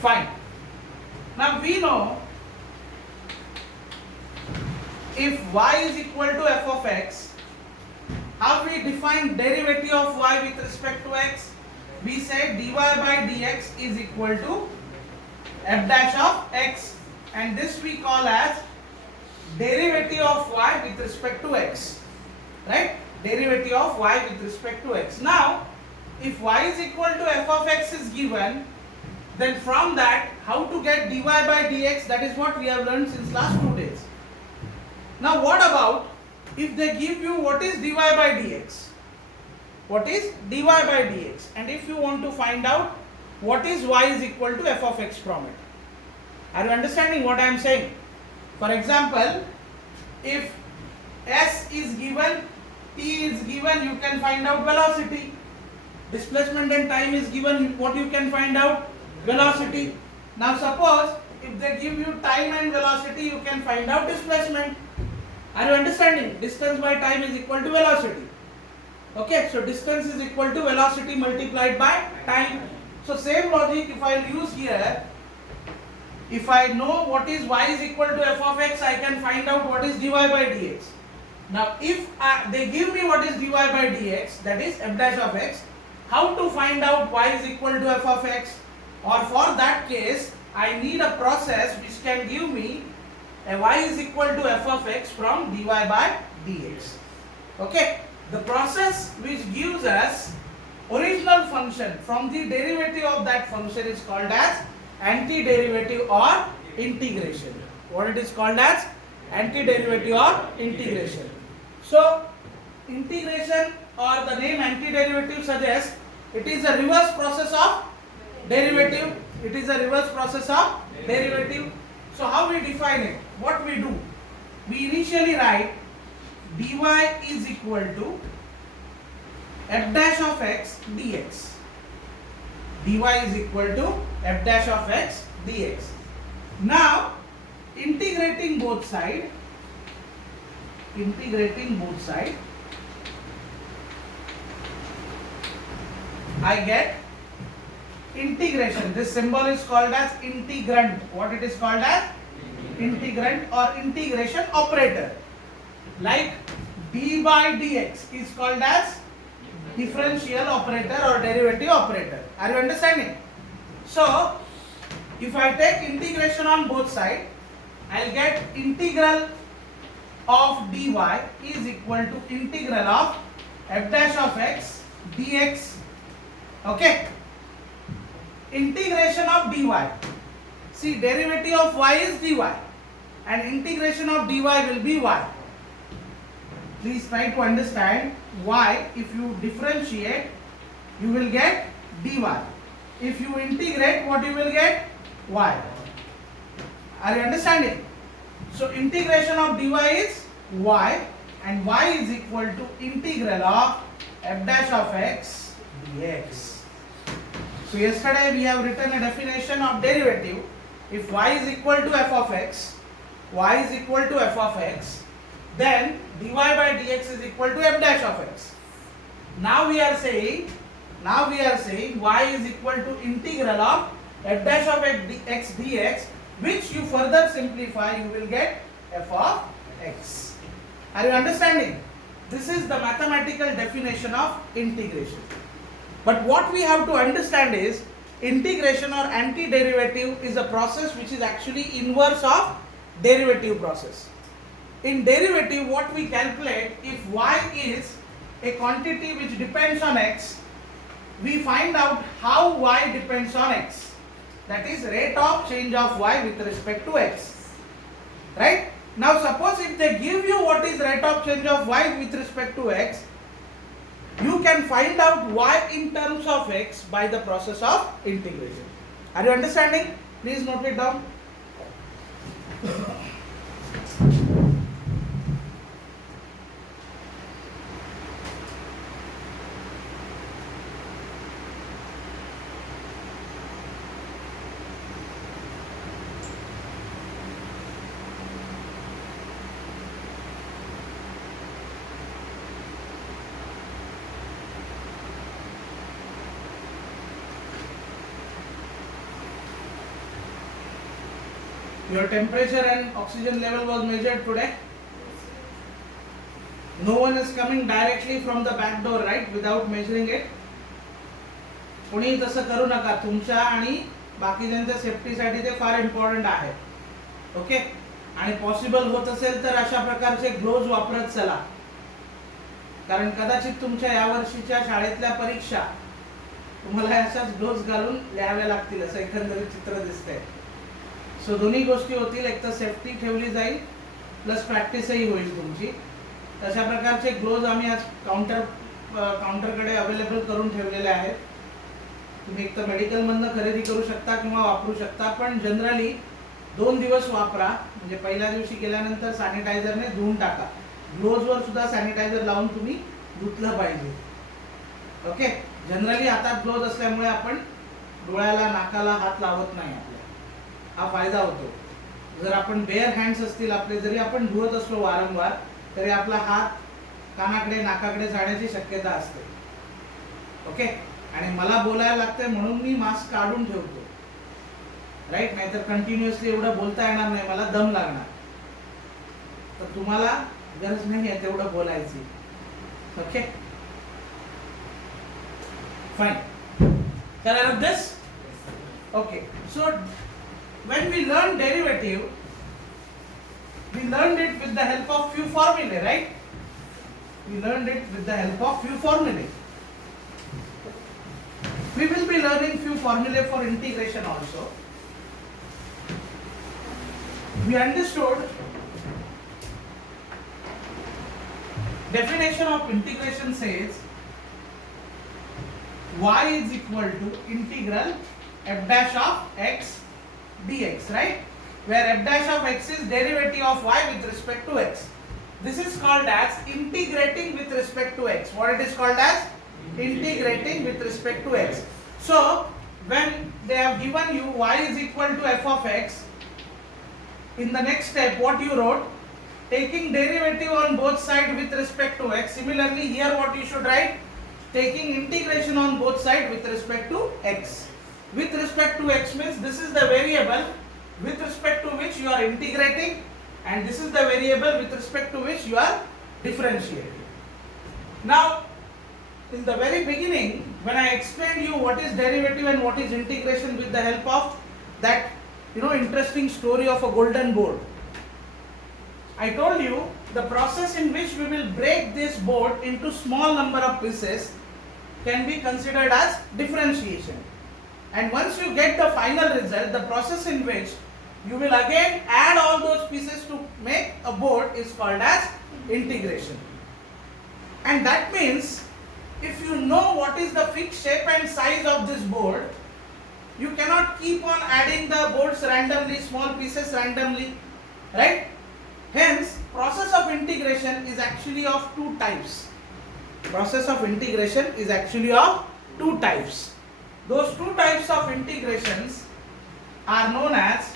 Fine. Now we know if y is equal to f of x, how we define derivative of y with respect to x? We say dy by dx is equal to f dash of x, and this we call as derivative of y with respect to x, right? Derivative of y with respect to x. Now if y is equal to f of x is given, then from that how to get dy by dx, that is what we have learned since last 2 days. Now what about if they give you what is dy by dx? What is dy by dx? And if you want to find out what is y is equal to f of x from it. Are you understanding what I am saying? For example, if s is given, t is given, you can find out velocity. Displacement and time is given, what you can find out? Velocity. Now suppose if they give you time and velocity, you can find out displacement. Are you understanding? Distance by time is equal to velocity. Okay, so distance is equal to velocity multiplied by time. So same logic if I use here, if I know what is y is equal to f of x, I can find out what is dy by dx. Now if they give me what is dy by dx, that is f dash of x, how to find out y is equal to f of x? Or for that case, I need a process which can give me a y is equal to f of x from dy by dx. Okay, the process which gives us original function from the derivative of that function is called as antiderivative or integration. What it is called as? Antiderivative or integration. So integration, or the name antiderivative suggests, it is a reverse process of derivative. It is a reverse process of derivative. So how we define it? What we do? We initially write dy is equal to f dash of x dx. dy is equal to f dash of x dx. Now integrating both sides, I get integration. This symbol is called as integrand. What it is called as? Integrand or integration operator. Like d by dx is called as differential operator or derivative operator. Are you understanding? So if I take integration on both sides, I'll get integral of dy is equal to integral of f dash of x dx. Okay, integration of dy. See, derivative of y is dy and integration of dy will be y. Please try to understand. Y, if you differentiate, you will get dy. If you integrate, what you will get? Y. Are you understanding? So integration of dy is y, and y is equal to integral of f dash of x dx. So yesterday we have written a definition of derivative. If y is equal to f of x, y is equal to f of x, then dy by dx is equal to f dash of x. Now we are saying y is equal to integral of f dash of x dx, which you further simplify, you will get f of x. Are you understanding? This is the mathematical definition of integration. But what we have to understand is integration or antiderivative is a process which is actually inverse of derivative process. In derivative, what we calculate, if y is a quantity which depends on x, we find out how y depends on x. That is rate of change of y with respect to x. Right? Now suppose if they give you what is rate of change of y with respect to x, you can find out y in terms of x by the process of integration. Are you understanding? Please note it down. Your temperature and oxygen level was measured today. No one is coming directly from the back door, right? Without measuring it. कोणी तसं करू नका. तुमच्या आणि बाकीच्यांच्या सेफ्टीसाठी ते फार important आहे. Okay. आणि पॉसिबल होत असेल तर अशा प्रकारचे ग्लोव्ज वापरत चला, कारण कदाचित तुमच्या यावर्षीच्या शाळेतल्या परीक्षा तुम्हाला अशाच ग्लोव्ज घालून लिहाव्या लागतील असं एकंदरीत चित्र दिसतंय. सो दोन्ही गोष्टी होतील. एक तर सेफ्टी ठेवली जाईल प्लस प्रॅक्टिसही होईल तुमची. तशा प्रकारचे ग्लोव्ज आम्ही आज काउंटरकडे अवेलेबल करून ठेवलेले आहेत. तुम्ही एक तर मेडिकलमधनं खरेदी करू शकता किंवा वापरू शकता, पण जनरली 2 दिवस वापरा. म्हणजे पहिल्या दिवशी केल्यानंतर सॅनिटायझरने धुवून टाका. ग्लोव्जवर सुद्धा सॅनिटायझर लावून तुम्ही धुतलं पाहिजे. ओके. जनरली हातात ग्लोव्ज असल्यामुळे आपण डोळ्याला नाकाला हात लावत नाही. आपल्या हा फायदा होतो. जर आपण बेअर हँड्स असतील आपले, जरी आपण धुवत असलो वारंवार, तरी आपला हात कानाकडे नाकाकडे जाण्याची शक्यता असते. ओके. आणि मला बोलायला लागतंय म्हणून मी मास्क काढून ठेवतो, राईट. नाहीतर कंटिन्युअसली एवढं बोलता येणार नाही, मला दम लागणार. तर तुम्हाला गरज नाही आहे तेवढं बोलायची. Okay. Fine. Clear of this? Okay. So when we learn derivative, we learned it with the help of few formulae, right? We learned it with the help of few formulae. We will be learning few formulae for integration also. We understood definition of integration says y is equal to integral f dash of x dx, right? Where f dash of x is derivative of y with respect to x. This is called as integrating with respect to x. What it is called as? Integrating with respect to x. So when they have given you y is equal to f of x, in the next step what you wrote, taking derivative on both sides with respect to x. Similarly here what you should write, taking integration on both sides with respect to x. With respect to x means this is the variable with respect to which you are integrating, and this is the variable with respect to which you are differentiating. Now in the very beginning when I explained you what is derivative and what is integration with the help of that interesting story of a golden board, I told you the process in which we will break this board into small number of pieces can be considered as differentiation. And once you get the final result, the process in which you will again add all those pieces to make a board is called as integration. And that means if you know what is the fixed shape and size of this board, you cannot keep on adding the boards randomly, small pieces randomly, right? Hence, process of integration is actually of two types. Process of integration is actually of two types. Those two types of integrations are known as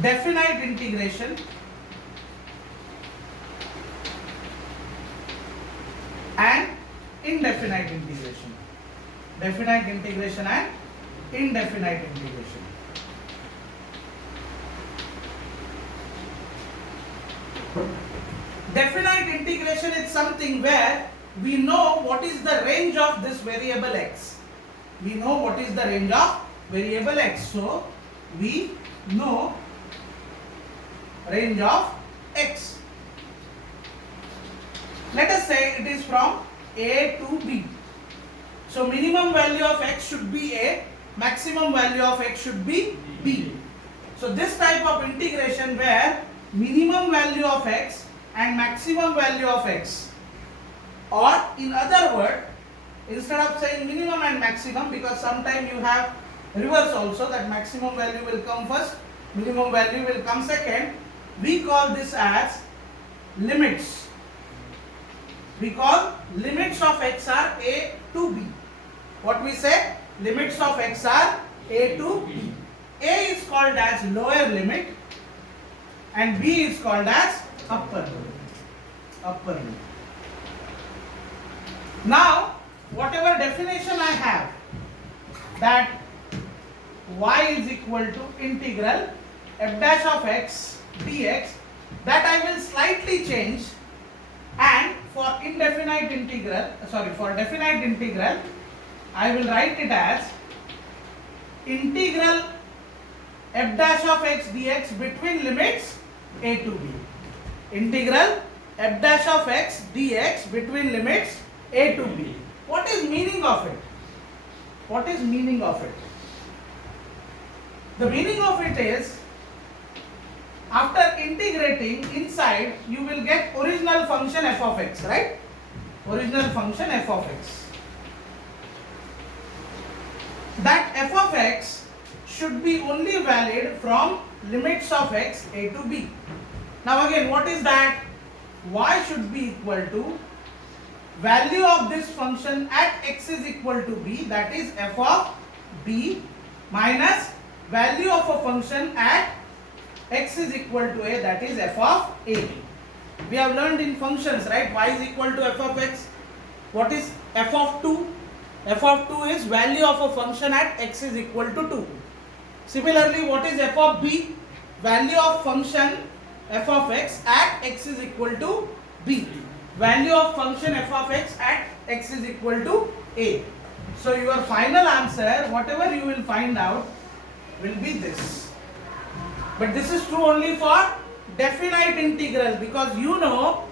definite integration and indefinite integration. Definite integration and indefinite integration. Definite integration is something where we know what is the range of this variable x. We know what is the range of variable x. So we know range of x. Let us say it is from a to b. So minimum value of x should be a, maximum value of x should be b. So this type of integration where minimum value of x and maximum value of x, or in other words, instead of saying minimum and maximum, because sometimes you have reverse also, that maximum value will come first, minimum value will come second, we call this as limits. We call limits of x are a to b. What we say? Limits of x are a to b. A is called as lower limit and b is called as upper limit. Upper limit. Now, whatever definition I have, that y is equal to integral f dash of x dx, that I will slightly change, and for definite integral I will write it as integral f dash of x dx between limits a to b. Integral f dash of x dx between limits a to b. What is meaning of it? What is meaning of it? The meaning of it is, after integrating inside, you will get original function f of x, right? Original function f of x. That f of x should be only valid from limits of x a to b. Now again, what is that? Y should be equal to value of this function at x is equal to b, that is f of b, minus value of a function at x is equal to a, that is f of a. We have learned in functions, right? Y is equal to f of x. What is f of 2? F of 2 is value of a function at x is equal to 2. Similarly, what is f of b? Value of function f of x at x is equal to b. Value of function f of x at x is equal to a. So your final answer, whatever you will find out, will be this. But this is true only for definite integral, because you know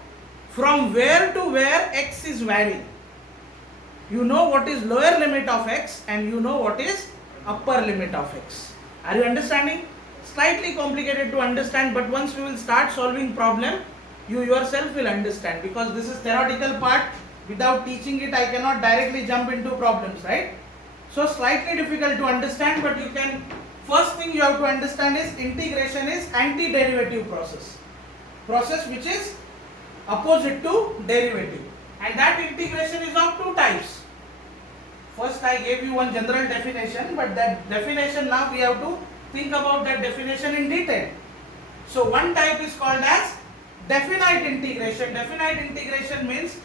from where to where x is varying. You know what is lower limit of x and you know what is upper limit of x. Are you understanding? Slightly complicated to understand, but once we will start solving problem, you yourself will understand, because this is theoretical part. Without teaching it, I cannot directly jump into problems, right? So slightly difficult to understand, but you can, first thing you have to understand is integration is anti-derivative process which is opposite to derivative, and that integration is of two types. First I gave you one general definition, but that definition now we have to think about that definition in detail. So one type is called as definite integration. Definite integration means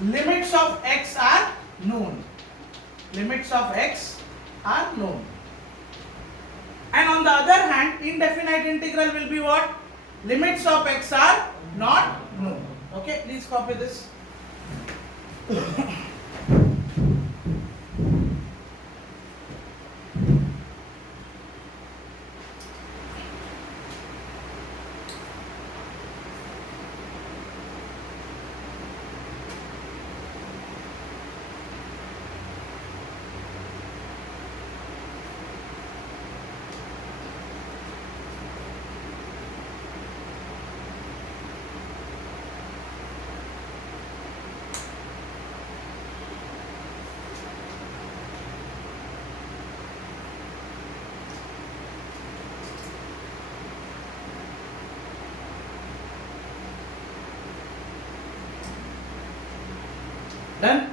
limits of x are known. Limits of x are known. And on the other hand, indefinite integral will be what? Limits of x are not known. Okay, please copy this. Done?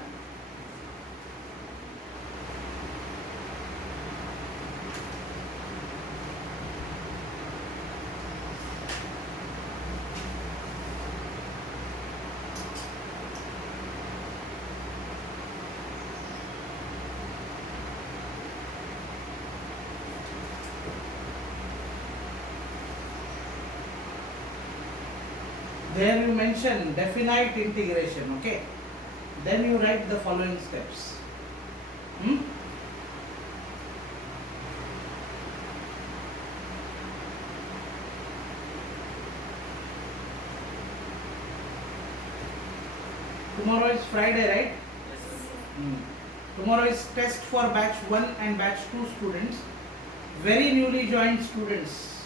There you mention definite integration, okay? Then you write the following steps. Tomorrow is Friday, right? Yes. Tomorrow is test for batch 1 and batch 2 students. Very newly joined students.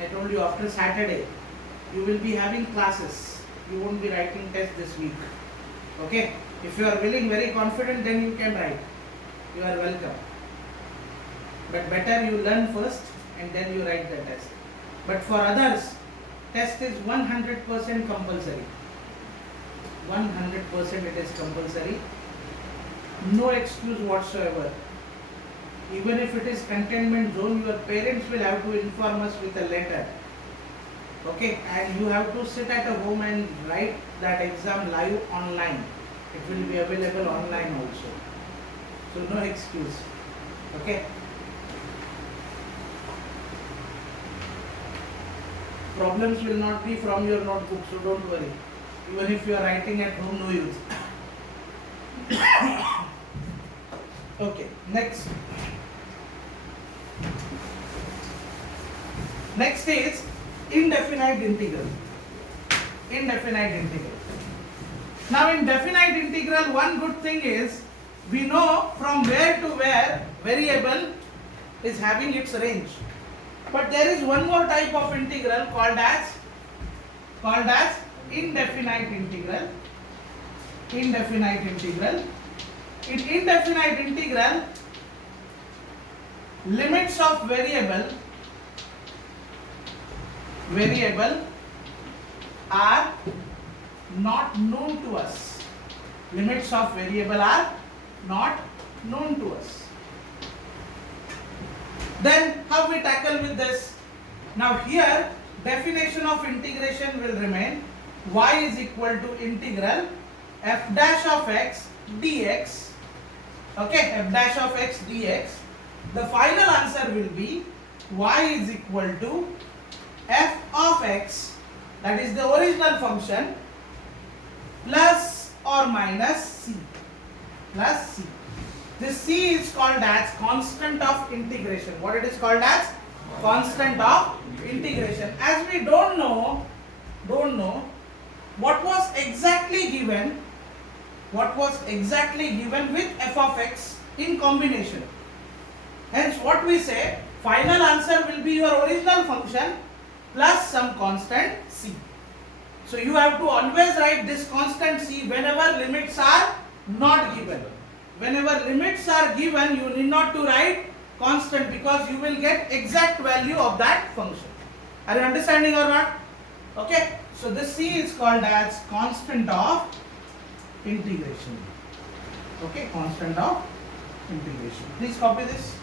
I told you after Saturday you will be having classes. You won't be writing test this week. Okay? If you are willing, very confident, then you can write. You are welcome. But better you learn first and then you write the test. But for others, test is 100% compulsory. 100% it is compulsory. No excuse whatsoever. Even if it is containment zone, your parents will have to inform us with a letter. Okay, and you have to sit at a home and write that exam live online. It will be available online also. So no excuse. Okay. Problems will not be from your notebook, so don't worry. Even if you are writing at home, no use. Okay, next. Next is indefinite integral. Indefinite integral. Now in definite integral, one good thing is we know from where to where variable is having its range. But there is one more type of integral called as indefinite integral. Indefinite integral. In indefinite integral, limits of variable are not known to us. Limits of variable are not known to us. Then how we tackle with this? Now here definition of integration will remain y is equal to integral f dash of x dx. Okay, f dash of x dx. The final answer will be y is equal to f of x, that is the original function, plus or minus c. Plus c. This c is called as constant of integration. What it is called as? Constant of integration. As we don't know what was exactly given with f of x in combination. Hence what we say, final answer will be your original function plus some constant c. So you have to always write this constant c whenever limits are not given. Whenever limits are given, you need not to write constant, because you will get exact value of that function. Are you understanding or not? Okay. So this c is called as constant of integration. Okay, constant of integration. Please copy this.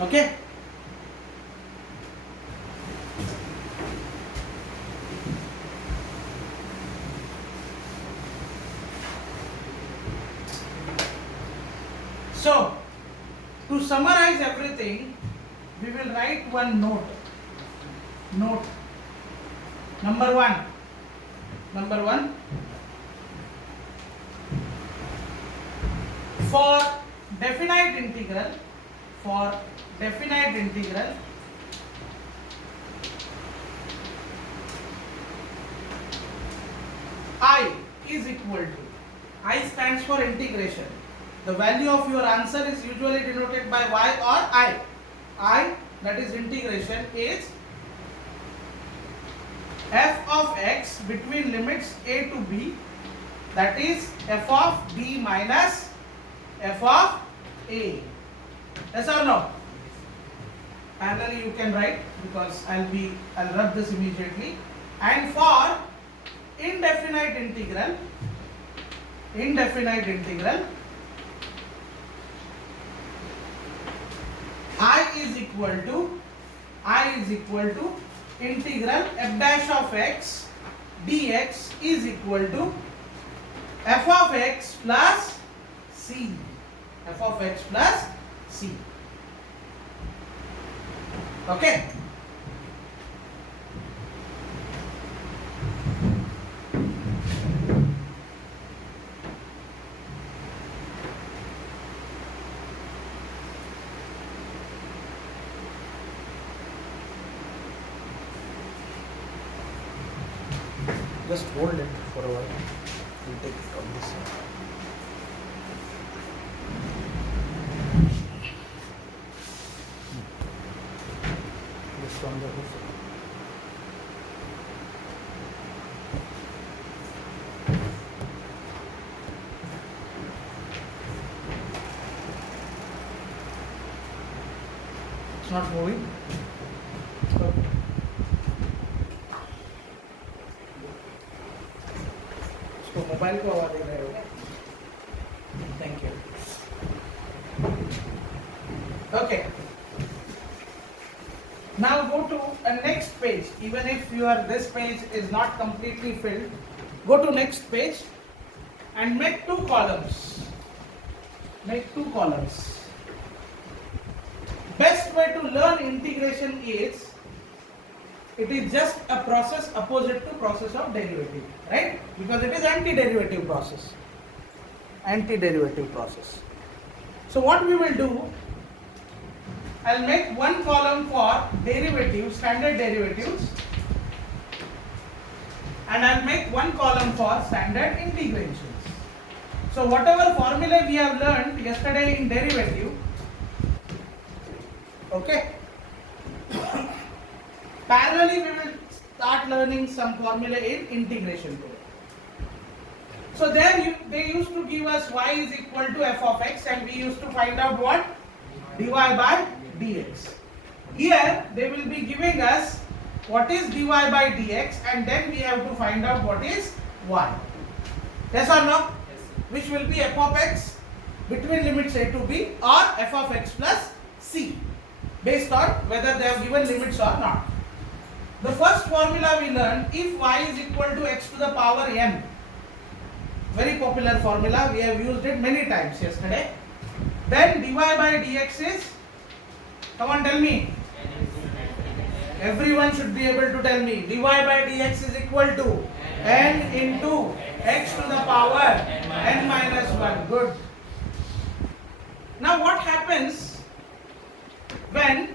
Okay. So, to summarize everything, we will write one note. Note. Number one. For definite integral, I is equal to, I stands for integration. The value of your answer is usually denoted by y or I. I, that is integration, is f of x between limits a to b, that is f of b minus f of a. Yes or no? Finally you can write, because I'll rub this immediately. And for indefinite integral, I is equal to integral f dash of x dx is equal to f of x plus c. F of x plus c. Okay. Just hold it for a while. We'll take it on this side. Just on the other side. not moving. Okay. इसको mobile को आवाज दे रहे हो क्या? Thank you. Okay. Now go to a next page. Even if this page is not completely filled, go to next page and make two columns. Make two columns. Best way to learn integration is, it is just a process opposite to process of derivative, right? Because it is antiderivative process. Antiderivative process. So what we will do, I'll make one column for derivatives, standard derivatives, and I'll make one column for standard integrations. So whatever formula we have learned yesterday in derivative, okay, parallelly we will start learning some formula in integration today. So there they used to give us y is equal to f of x, and we used to find out what? dy by dx. Here they will be giving us what is dy by dx, and then we have to find out what is y. Yes or no? Which will be f of x between limits a to b, or f of x plus c, based on whether they have given limits or not. The first formula we learned, if y is equal to x to the power n, very popular formula, we have used it many times yesterday. Then dy by dx is, come on, tell me. Everyone should be able to tell me. Dy by dx is equal to n into x to the power n minus 1. Good. Now what happens when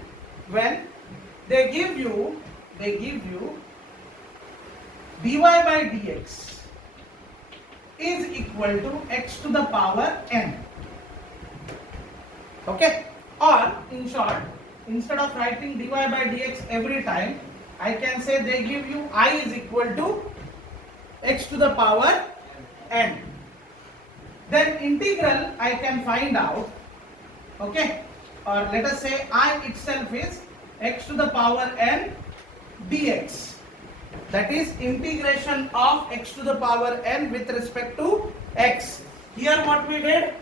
they give you dy by dx is equal to x to the power n. Okay? Or in short, instead of writing dy by dx every time, I can say they give you I is equal to x to the power n. Then integral I can find out, okay, or let us say I itself is x to the power n dx. That is integration of x to the power n with respect to x. Here what we did?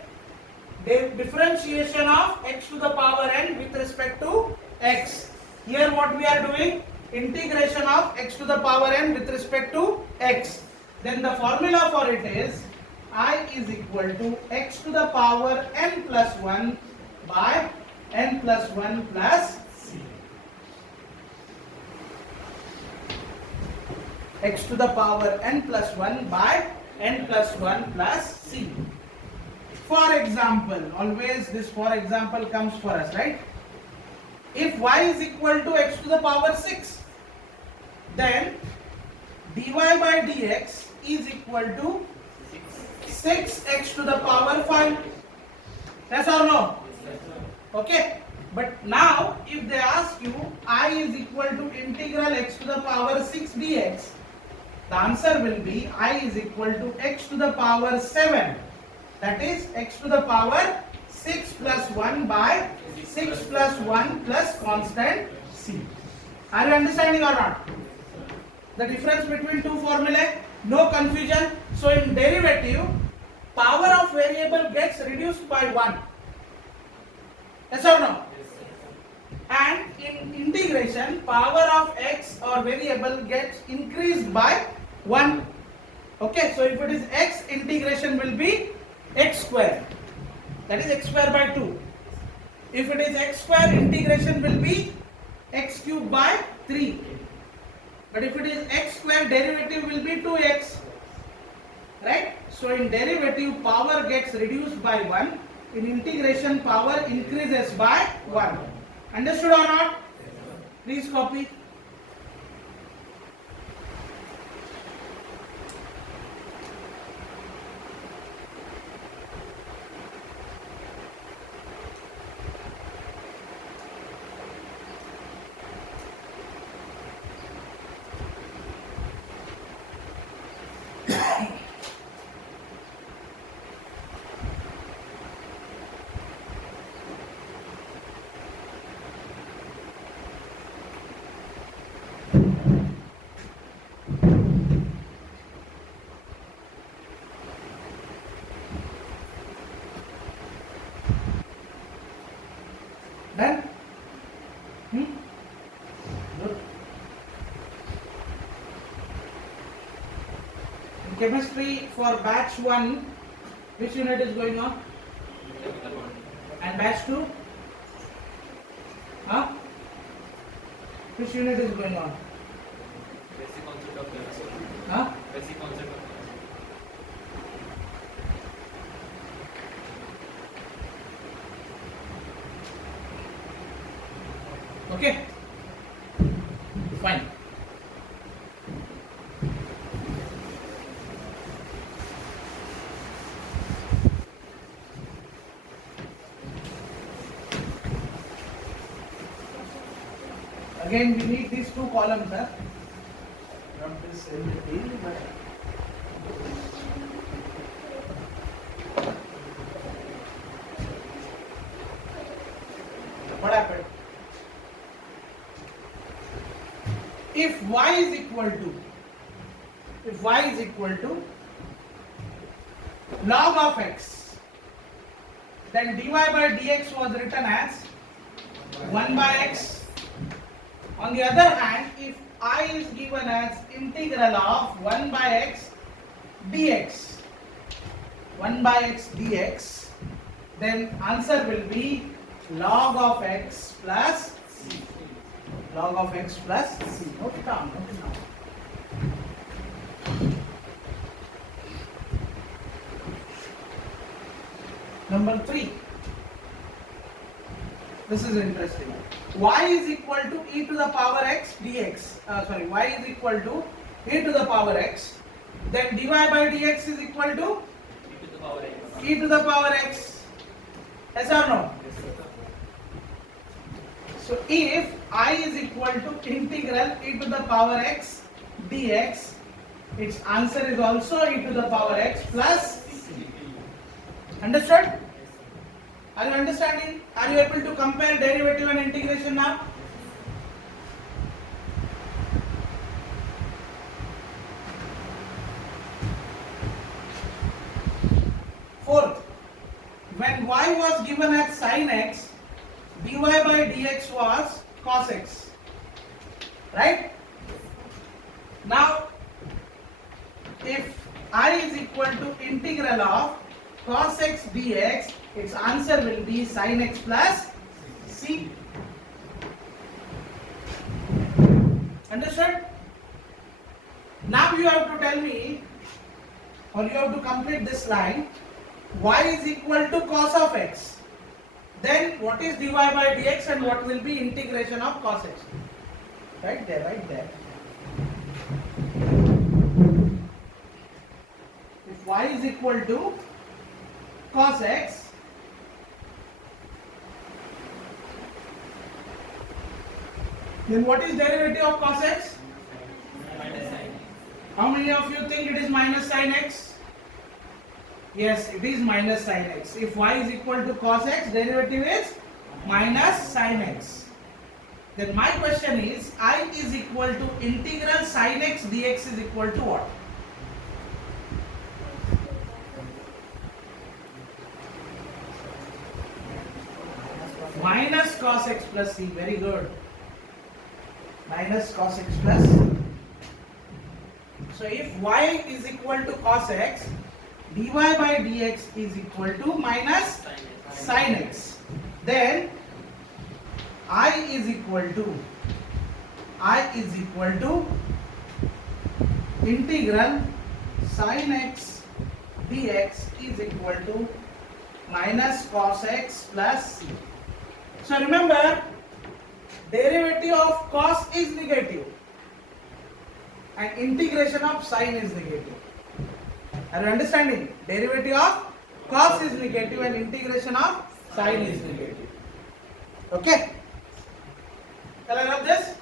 The differentiation of x to the power n with respect to x. Here what we are doing? Integration of x to the power n with respect to x. Then the formula for it is I is equal to x to the power n plus 1 by n plus 1 plus c. X to the power n plus 1 by n plus 1 plus c. For example, always this for example comes for us, right? If y is equal to x to the power 6, then dy by dx is equal to 6x to the power 5. Yes or no? Okay. But now if they ask you I is equal to integral x to the power 6 dx, the answer will be I is equal to x to the power 7. That is x to the power 6 plus 1 by 6 plus 1 plus constant c. Are you understanding or not? The difference between two formulae? No confusion. So in derivative, power of variable gets reduced by 1. Yes or no? And in integration, power of x or variable gets increased by 1. Okay, so if it is x, integration will be x square. That is x square by 2. If it is x square, integration will be x cube by 3. But if it is x square, derivative will be 2x. Right? So in derivative, power gets reduced by 1. In integration, power increases by 1. Understood or not? Please copy. chemistry for batch 1, which unit is going on? And batch 2? Huh? Which unit is going on? Basic concept of chemistry. Huh? Basic concept of Okay. Fine. Again, we need these two columns, huh? Not this LP, but what happened? If y is equal to log of x, then dy by dx was written as 1 by x. On the other hand, if I is given as integral of 1 by x dx, 1 by x dx, then answer will be log of x plus c. Log of x plus c. Note it down, note it down. Number 3. This is interesting. Y is equal to e to the power x dx. Y is equal to e to the power x. Then dy by dx is equal to e to the power x. e to the power x. Yes or no? Yes, sir. So if I is equal to integral e to the power x dx, its answer is also e to the power x plus c. Understood? Are you understanding? Are you able to compare derivative and integration now? Fourth, when y was given as sin x, dy by dx was cos x. Right? Now, if I is equal to integral of cos x dx, its answer will be sin x plus c. Understood? Now you have to tell me, or you have to complete this line, y is equal to cos of x. Then what is dy by dx and what will be integration of cos x? Right there, right there. If y is equal to cos x, then what is derivative of cos x? Minus sin. How many of you think it is minus sin x? Yes, it is minus sin x. If y is equal to cos x, derivative is minus sin x. Then my question is, I is equal to integral sin x dx is equal to what? Minus cos x plus c. Very good. Minus cos x plus c. So if y is equal to cos x, dy by dx is equal to minus sin x. Then I is equal to integral sin x dx is equal to minus cos x plus c. So remember, derivative of cos is negative and integration of sin is negative. Are you understanding? Derivative of cos is negative and integration of sin is negative. Okay? Color of this?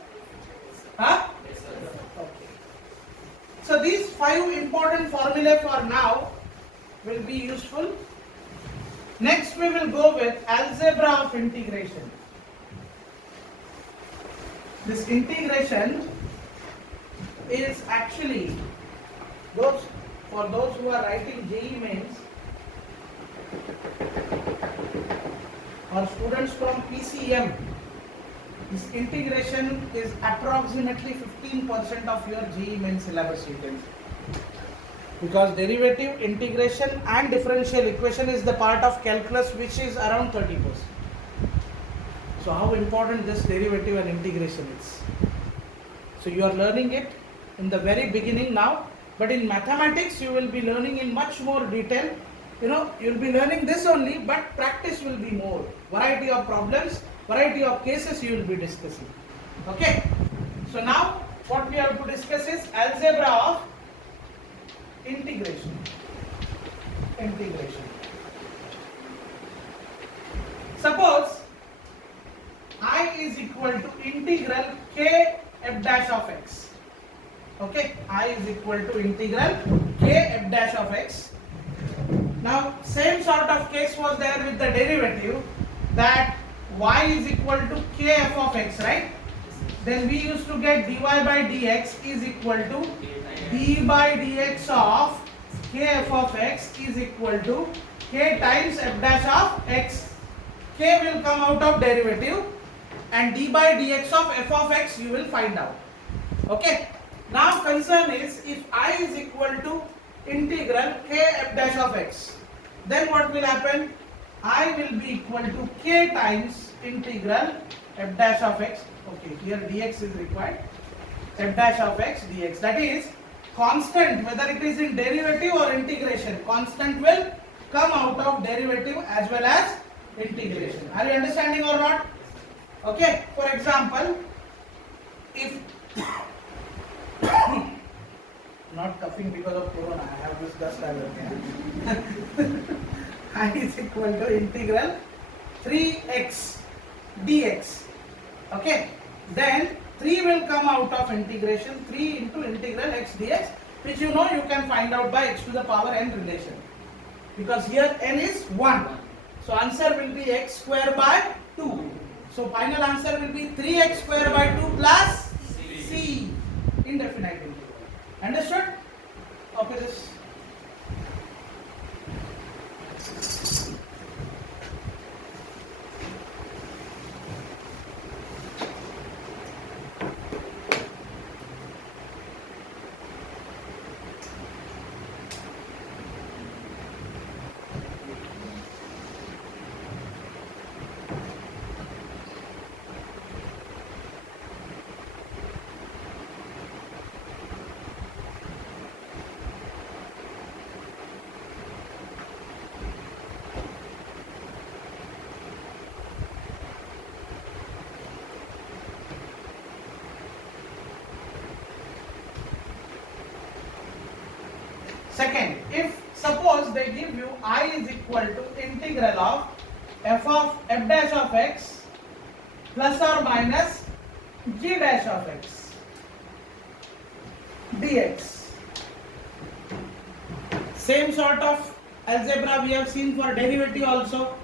Huh? Yes, sir. Okay. So these 5 important formulae for now will be useful. Next we will go with algebra of integration. This integration is actually for those who are writing JEE mains or students from PCM. This integration is approximately 15% of your JEE main syllabus, you can say. because derivative, integration and differential equation is the part of calculus which is around 30%. So how important this derivative and integration is. So you are learning it in the very beginning now, but in mathematics you will be learning in much more detail. You know, you will be learning this only, but practice will be more. Variety of problems, variety of cases you will be discussing. Okay. So now what we have to discuss is algebra of integration. Suppose I is equal to integral k f dash of x. Okay, I is equal to integral k f dash of x. Now same sort of case was there with the derivative, that y is equal to k f of x, right? Then we used to get dy by dx is equal to d by dx of k f of x is equal to k times f dash of x. K will come out of derivative and d by dx of f of x you will find out. Okay. Now concern is, if I is equal to integral k f dash of x, then what will happen? I will be equal to k times integral f dash of x. Okay, here dx is required. F dash of x dx, that is constant, whether it is in derivative or integration, constant will come out of derivative as well as integration. Are you understanding or not? Okay, for example, if not coughing because of corona, I have this dust allergy. I is equal to integral 3x dx. Okay, then 3 will come out of integration, 3 into integral x dx, which you know you can find out by x to the power n relation, because here n is 1. So answer will be x square by 2. So final answer will be 3x square by 2 plus c, indefinite integral. Understood? Okay, this. Second, if suppose they give you I is equal to integral of f dash of x plus or minus g dash of x dx. Same sort of algebra we have seen for derivative also,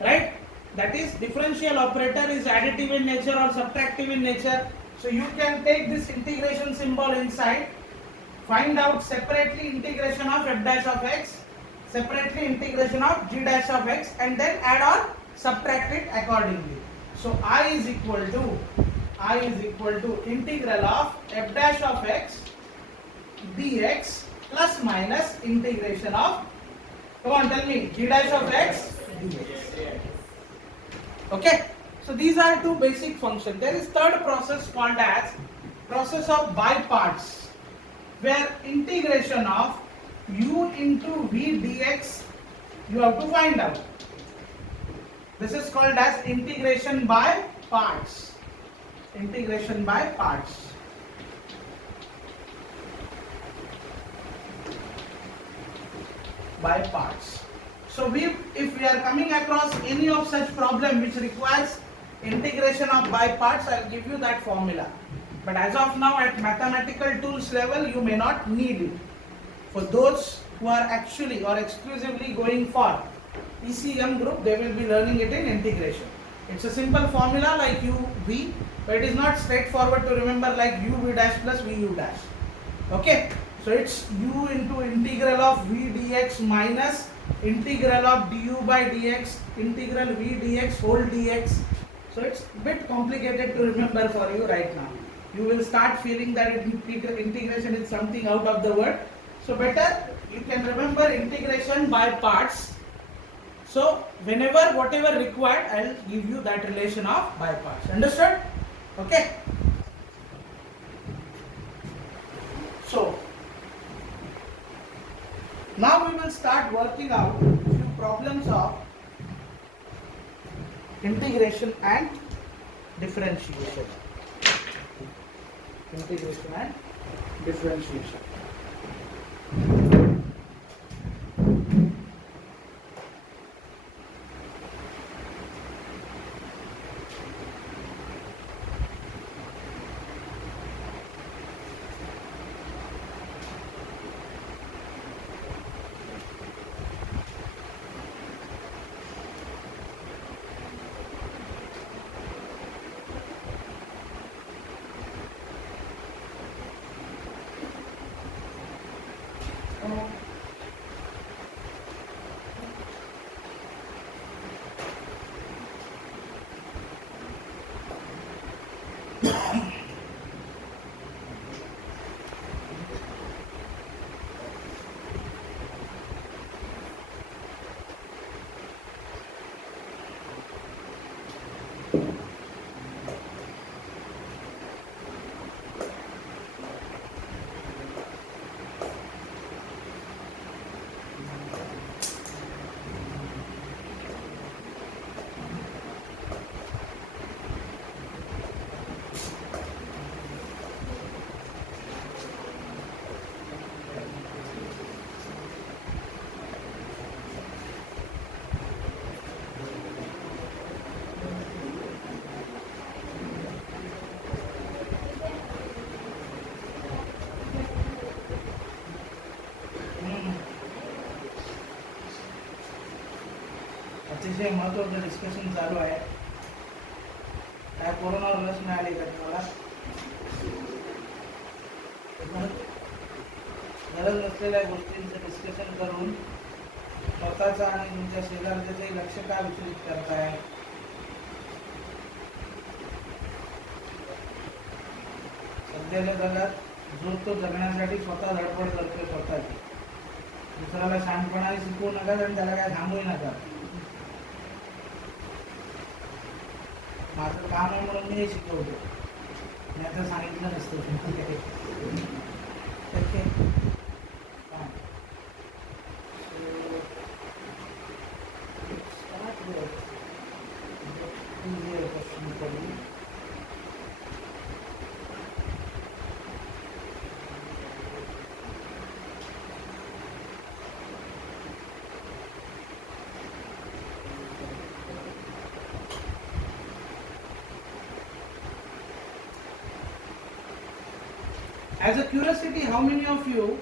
right? That is, differential operator is additive in nature or subtractive in nature. So you can take this integration symbol inside, find out separately integration of f dash of x, separately integration of g dash of x, and then add or subtract it accordingly. So I is equal to integral of f dash of x dx plus minus integration of, come on tell me, g dash of x dx. Okay, so these are two basic functions. There is third process called as process of by parts, where integration of u into v dx you have to find out. This is called as integration by parts. Integration by parts. By parts. So if we are coming across any of such problem which requires integration of by parts, I will give you that formula. But as of now, at mathematical tools level, you may not need it. For those who are actually or exclusively going for ECM group, they will be learning it in integration. It's a simple formula like u v, but it is not straightforward to remember like u v dash plus v u dash. Okay, so it's u into integral of v dx minus integral of du by dx integral v dx whole dx. So it's a bit complicated to remember for you right now. You will start feeling that integration is something out of the world. So better you can remember integration by parts. So whenever whatever required, I'll give you that relation of by parts. Understood? Okay. So now we will start working out few problems of integration and differentiation. Integration and differentiation. अतिशय महत्त्वाचं discussion चालू आहे. काय कोरोनावर लस मिळाली का तुम्हाला? गरज नसलेल्या गोष्टींचं डिस्कशन करून स्वतःचा आणि तुमच्या शेजारच्याचंही लक्ष का विचलित करताय? सध्याच्या जगात जो तो जगण्यासाठी स्वतः धडपड करतोय स्वतःची. दुसऱ्याला शहाणपणाने शिकवू नका आणि त्याला काय थांबवू नका. माझं काम आहे म्हणून मी हे शिकवतो. मी आता सांगितलं नसतं. As a curiosity, how many of you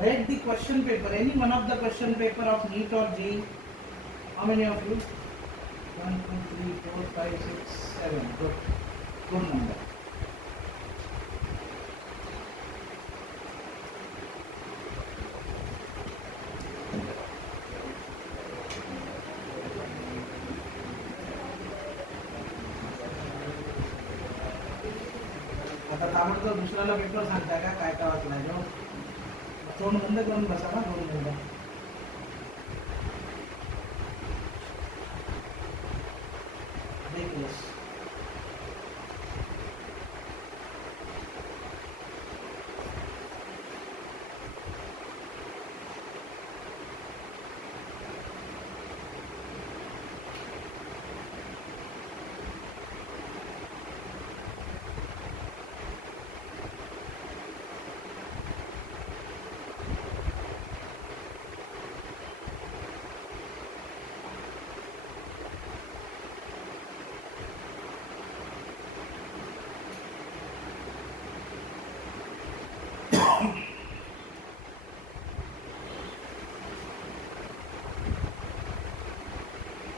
read the question paper? Any one of the question paper of NEET or JEE? How many of you? 1, 2, 3, 4, 5, 6, 7. Good. Good number. आता ताबडतोब दुसऱ्याला पेपर सांगताय का काय काय वाचलाय? तोंड बंद करून बसा ना 2 मिनिटं.